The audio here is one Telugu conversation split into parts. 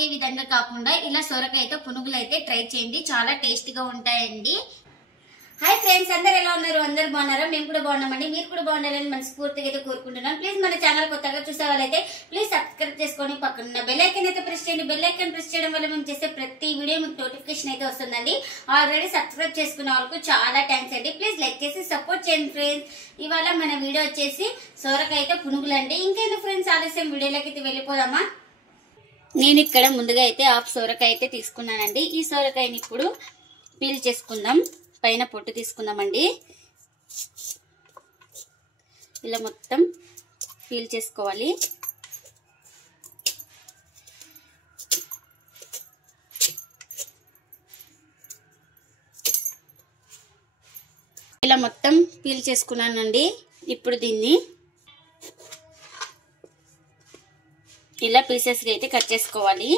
ఒకే విధంగా కాకుండా ఇలా సొరకాయతో పునుగులు అయితే ట్రై చేయండి, చాలా టేస్టీగా ఉంటాయండి. హాయ్ ఫ్రెండ్స్, అందరు ఎలా ఉన్నారు? అందరు బాగున్నారా? మేము కూడా బాగున్నామండి. మీరు కూడా బాగుండాలని మనస్ఫూర్తిగా అయితే కోరుకుంటున్నాను. ప్లీజ్ మన ఛానల్ కొత్తగా చూసే వాళ్ళైతే ప్లీజ్ సబ్స్క్రైబ్ చేసుకొని పక్కన బెల్ ఐకాన్ అయితే ప్రెస్ చేయండి. బెల్ ఐకాన్ ప్రెస్ చేయడం వల్ల మేము చేసే ప్రతి వీడియో మీకు నోటిఫికేషన్ అయితే వస్తుందండి. ఆల్రెడీ సబ్స్క్రైబ్ చేసుకున్న వాళ్ళకు చాలా థ్యాంక్స్ అండి. ప్లీజ్ లైక్ చేసి సపోర్ట్ చేయండి ఫ్రెండ్స్. ఇవాళ మన వీడియో వచ్చేసి సొరకాయతో పునుగులు అండి. ఇంకెందుకు ఫ్రెండ్స్ ఆలస్యం, వీడియోలోకి అయితే వెళ్ళిపోదామా. నేను ఇక్కడ ముందుగా అయితే హాఫ్ సొరకాయ అయితే తీసుకున్నానండి. ఈ సొరకాయని ఇప్పుడు పీల్ చేసుకుందాం. పైన పొట్టు తీసుకుందామండి. ఇలా మొత్తం పీల్ చేసుకోవాలి. ఇలా మొత్తం పీల్ చేసుకున్నానండి. ఇప్పుడు దీన్ని ఇలా పీసెస్గా అయితే కట్ చేసుకోవాలి.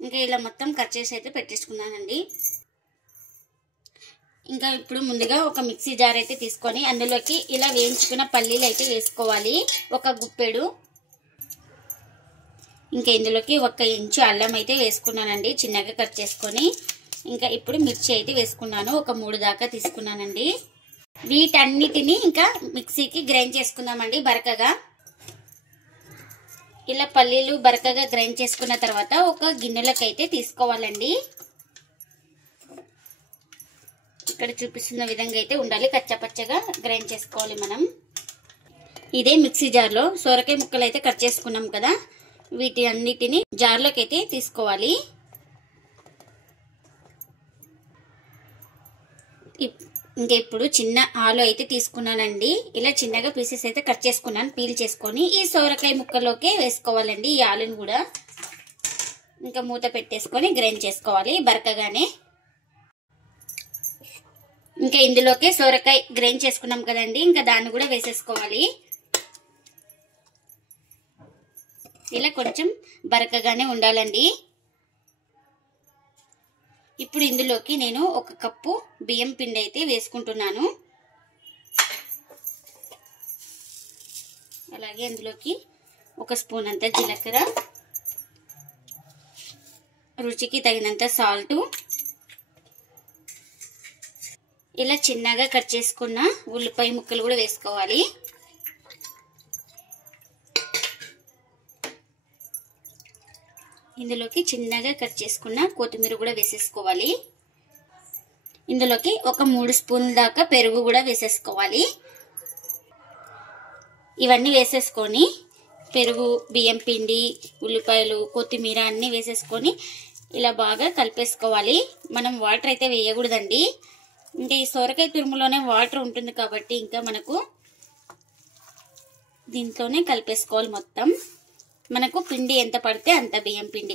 ఇంకా ఇలా మొత్తం కట్ చేసి అయితే పెట్టేసుకున్నానండి. ఇంకా ఇప్పుడు ముందుగా ఒక మిక్సీ జార్ అయితే తీసుకొని అందులోకి ఇలా వేయించుకున్న పల్లీలు అయితే వేసుకోవాలి, ఒక గుప్పెడు. ఇంకా ఇందులోకి 1 ఇంచు అల్లం అయితే వేసుకున్నానండి, చిన్నగా కట్ చేసుకొని. ఇంకా ఇప్పుడు మిర్చి అయితే వేసుకున్నాను, ఒక 3 దాకా తీసుకున్నానండి. వీటన్నిటిని ఇంకా మిక్సీకి గ్రైండ్ చేసుకుందామండి బరకగా. ఇలా పల్లీలు బరకగా గ్రైండ్ చేసుకున్న తర్వాత ఒక గిన్నెలోకి అయితే తీసుకోవాలండి. ఇక్కడ చూపిస్తున్న విధంగా అయితే ఉండాలి, కచ్చపచ్చగా గ్రైండ్ చేసుకోవాలి మనం. ఇదే మిక్సీ జార్లో సొరకాయ ముక్కలు అయితే కట్ చేసుకున్నాం కదా, వీటి అన్నిటిని జార్లోకి అయితే తీసుకోవాలి. ఇంకా ఇప్పుడు చిన్న ఆలు అయితే తీసుకున్నానండి. ఇలా చిన్నగా పీసెస్ అయితే కట్ చేసుకున్నాను, పీల్ చేసుకొని ఈ సొరకాయ ముక్కలోకి వేసుకోవాలండి ఈ ఆలుని కూడా. ఇంకా మూత పెట్టేసుకొని గ్రైండ్ చేసుకోవాలి బరకగానే. ఇంకా ఇందులోకి సొరకాయ గ్రైండ్ చేసుకున్నాం కదండి, ఇంకా దాన్ని కూడా వేసేసుకోవాలి. ఇలా కొంచెం బరకగానే ఉండాలండి. ఇప్పుడు ఇందులోకి నేను 1 కప్పు బియ్యం పిండి అయితే వేసుకుంటున్నాను. అలాగే అందులోకి 1 స్పూన్ అంత జీలకర్ర, రుచికి తగినంత సాల్ట్, ఇలా చిన్నగా కట్ చేసుకున్న ఉల్లిపాయ ముక్కలు కూడా వేసుకోవాలి. ఇందులోకి చిన్నగా కట్ చేసుకున్న కొత్తిమీర కూడా వేసేసుకోవాలి. ఇందులోకి ఒక 3 స్పూన్ల దాకా పెరుగు కూడా వేసేసుకోవాలి. ఇవన్నీ వేసేసుకొని పెరుగు, బియ్యం పిండి, ఉల్లిపాయలు, కొత్తిమీర అన్నీ వేసేసుకొని ఇలా బాగా కలిపేసుకోవాలి. మనం వాటర్ అయితే వేయకూడదండి. ఇంకా ఈ సొరకాయ తురుములోనే వాటర్ ఉంటుంది కాబట్టి ఇంకా మనకు దీంట్లోనే కలిపేసుకోవాలి మొత్తం. మనకు పిండి ఎంత పడితే అంత బియ్యం పిండి.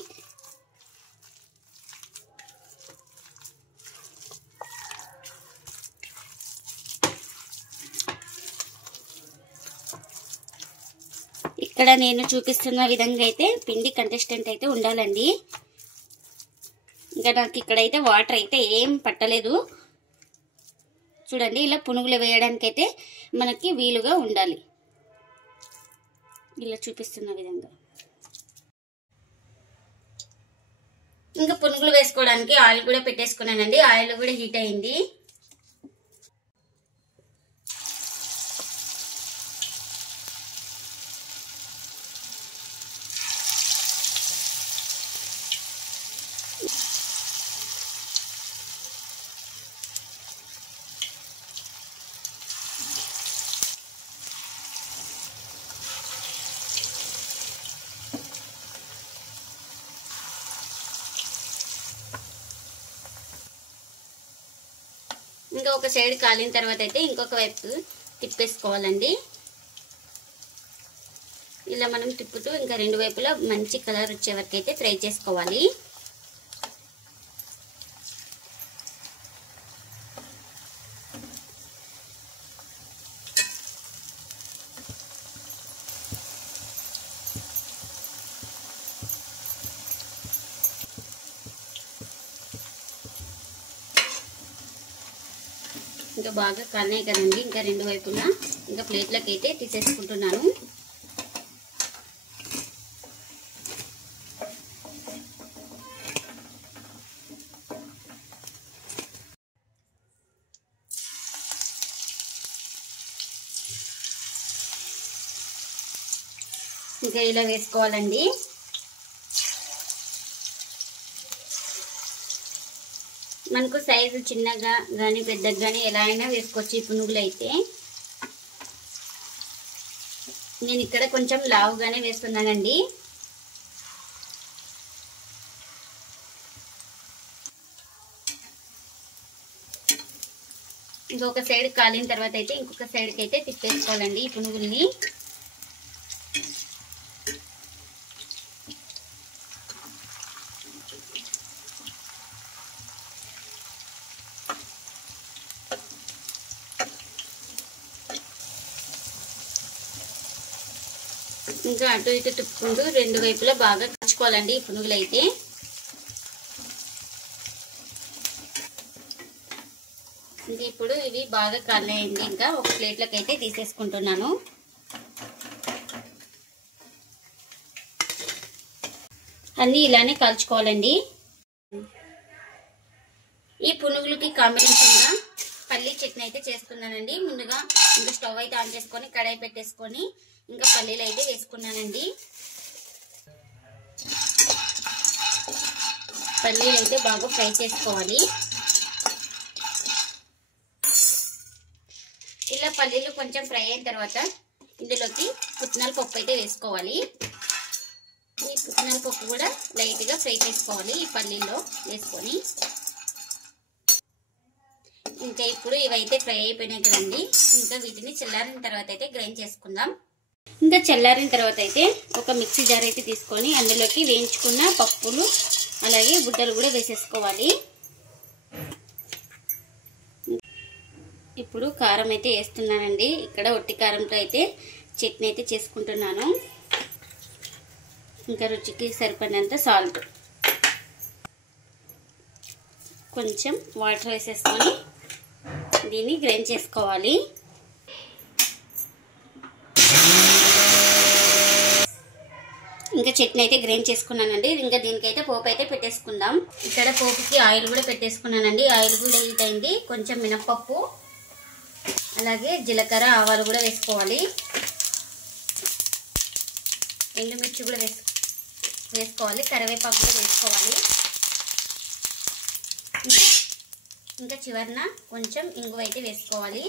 ఇక్కడ నేను చూపిస్తున్న విధంగా అయితే పిండి కంటెస్టెంట్ అయితే ఉండాలండి. ఇంకా నాకు ఇక్కడైతే వాటర్ అయితే ఏం పట్టలేదు చూడండి. ఇలా పునుగులు వేయడానికి అయితే మనకి వీలుగా ఉండాలి, ఇలా చూపిస్తున్న విధంగా. ఇంకా పునుగులు వేసుకోవడానికి ఆయిల్ కూడా పెట్టేసుకున్నానండి. ఆయిల్ కూడా హీట్ అయింది. ఇంకా ఒక సైడ్ కాలిన తర్వాత అయితే ఇంకొక వైపు తిప్పేసుకోవాలండి. ఇలా మనం తిప్పుతూ ఇంకా 2 వైపులా మంచి కలర్ వచ్చే వరకు అయితే ఫ్రై చేసుకోవాలి. ఇంకా బాగా కాలినాయి కదండి. ఇంకా రెండు వైపులా ఇంకా ప్లేట్లకి అయితే తీసేసుకుంటున్నాను. ఇంకా ఇలా వేసుకోవాలండి. మనకు సైజు చిన్నగా కానీ పెద్దగా కానీ ఎలా అయినా వేసుకోవచ్చు ఈ పునుగులు అయితే. నేను ఇక్కడ కొంచెం లావుగానే వేస్తున్నానండి. ఇంకొక సైడ్ కాలిన తర్వాత అయితే ఇంకొక సైడ్కి అయితే తిప్పేసుకోవాలండి ఈ పునుగుల్ని. ఇంకా అటు ఇటు తిప్పుకుంటూ రెండు వైపులా బాగా కాల్చుకోవాలండి ఈ పునుగులు అయితే. ఇంకా ఇప్పుడు ఇవి బాగా కాలాయండి. ఇంకా ఒక ప్లేట్లోకి అయితే తీసేసుకుంటున్నాను. అన్నీ ఇలానే కాల్చుకోవాలండి. ఈ పునుగులకి కాంబినేషన్గా పల్లీ చట్నీ అయితే చేస్తున్నానండి. ముందుగా ఇంకా స్టవ్ అయితే ఆన్ చేసుకొని కడాయి పెట్టేసుకొని ఇంకా పల్లీలు అయితే వేసుకున్నానండి. పల్లీలు అయితే బాగా ఫ్రై చేసుకోవాలి. ఇలా పల్లీలు కొంచెం ఫ్రై అయిన తర్వాత ఇందులోకి పుట్నాల పప్పు అయితే వేసుకోవాలి. ఈ పుట్నాల పప్పు కూడా లైట్గా ఫ్రై చేసుకోవాలి ఈ పల్లీల్లో వేసుకొని. ఇంకా ఇప్పుడు ఇవైతే ఫ్రై అయిపోయినాయి కదండి. ఇంకా వీటిని చల్లారిన తర్వాత అయితే గ్రైండ్ చేసుకుందాం. ఇంకా చల్లారిన తర్వాత అయితే ఒక మిక్సీ జార్ అయితే తీసుకొని అందులోకి వేయించుకున్న పప్పులు అలాగే గుడ్డలు కూడా వేసేసుకోవాలి. ఇప్పుడు కారం అయితే వేస్తున్నానండి. ఇక్కడ ఒట్టి కారంతో అయితే చట్నీ అయితే చేసుకుంటున్నాను. ఇంకా రుచికి సరిపడినంత సాల్ట్, కొంచెం వాటర్ వేసేసుకొని దీన్ని గ్రైండ్ చేసుకోవాలి. ఇంకా చట్నీ అయితే గ్రైండ్ చేసుకున్నానండి. ఇంకా దీనికైతే పోపు అయితే పెట్టేసుకుందాం. ఇక్కడ పోపుకి ఆయిల్ కూడా పెట్టేసుకున్నానండి. ఆయిల్ కూడా హీట్ అయింది. కొంచెం మినప్పప్పు అలాగే జీలకర్ర ఆవాలు కూడా వేసుకోవాలి. ఎండుమిర్చి కూడా వేసుకోవాలి. కరివేపాకు కూడా వేసుకోవాలి. ఇంకా చివరన కొంచెం ఇంగువ అయితే వేసుకోవాలి.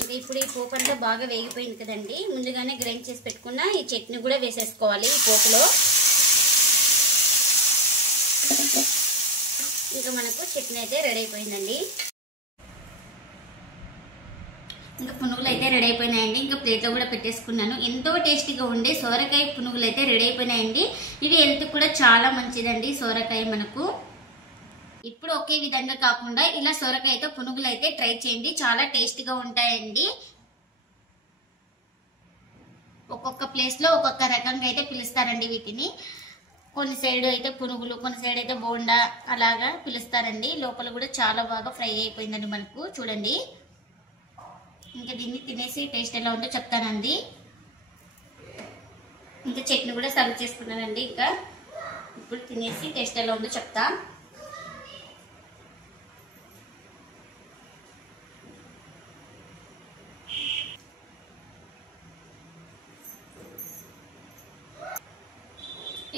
ఇంకా ఇప్పుడు ఈ పోపు అంతా బాగా వేగిపోయింది కదండి. ముందుగానే గ్రైండ్ చేసి పెట్టుకున్న ఈ చట్నీ కూడా వేసేసుకోవాలి ఈ పోపులో. ఇంకా మనకు చట్నీ అయితే రెడీ అయిపోయిందండి. ఇంకా పునుగులు అయితే రెడీ అయిపోయినాయండి. ఇంకా ప్లేట్లో కూడా పెట్టేసుకున్నాను. ఎంతో టేస్టీగా ఉండే సోరకాయ పునుగులు అయితే రెడీ అయిపోయినాయండి. ఇవి హెల్త్ కూడా చాలా మంచిదండి సోరకాయ మనకు. ఇప్పుడు ఒకే విధంగా కాకుండా ఇలా సొరకాయతో పునుగులు అయితే ట్రై చేయండి. చాలా టేస్టీగా ఉంటాయండి. ఒక్కొక్క ప్లేస్ లో ఒక్కొక్క రకంగా అయితే పిలుస్తారండి వీటిని. కొన్ని సైడ్ అయితే పునుగులు, కొన్ని సైడ్ అయితే బోండా అలాగా పిలుస్తారండి. లోపల కూడా చాలా బాగా ఫ్రై అయిపోయిందండి మనకు చూడండి. ఇంకా దీన్ని తినేసి టేస్ట్ ఎలా ఉందో చెప్తానండి. ఇంకా చట్నీ కూడా సర్వ్ చేసుకున్నానండి. ఇంకా ఇప్పుడు తినేసి టేస్ట్ ఎలా ఉందో చెప్తా.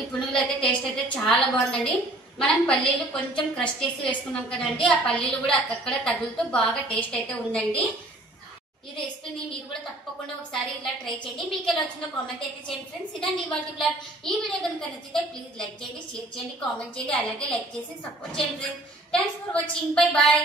ఈ పునుగులు అయితే టేస్ట్ అయితే చాలా బాగుందండి. మనం పల్లీలు కొంచెం క్రష్ చేసి వేసుకున్నాం కదండి. ఆ పల్లీలు కూడా అక్కడ తగులుతూ బాగా టేస్ట్ అయితే ఉందండి. ఈ రెసిపీని మీరు కూడా తప్పకుండా ఒకసారి ఇలా ట్రై చేయండి. మీకు ఎలా వచ్చిందో కామెంట్ అయితే చేయండి ఫ్రెండ్స్. ఇదండి ఇవాల్టి బ్లాగ్. ఈ వీడియో కనుక నచ్చితే ప్లీజ్ లైక్ చేయండి, షేర్ చేయండి, కామెంట్ చేయండి, అలాగే లైక్ చేసి సపోర్ట్ చేయండి friends. Thanks for watching. Bye bye.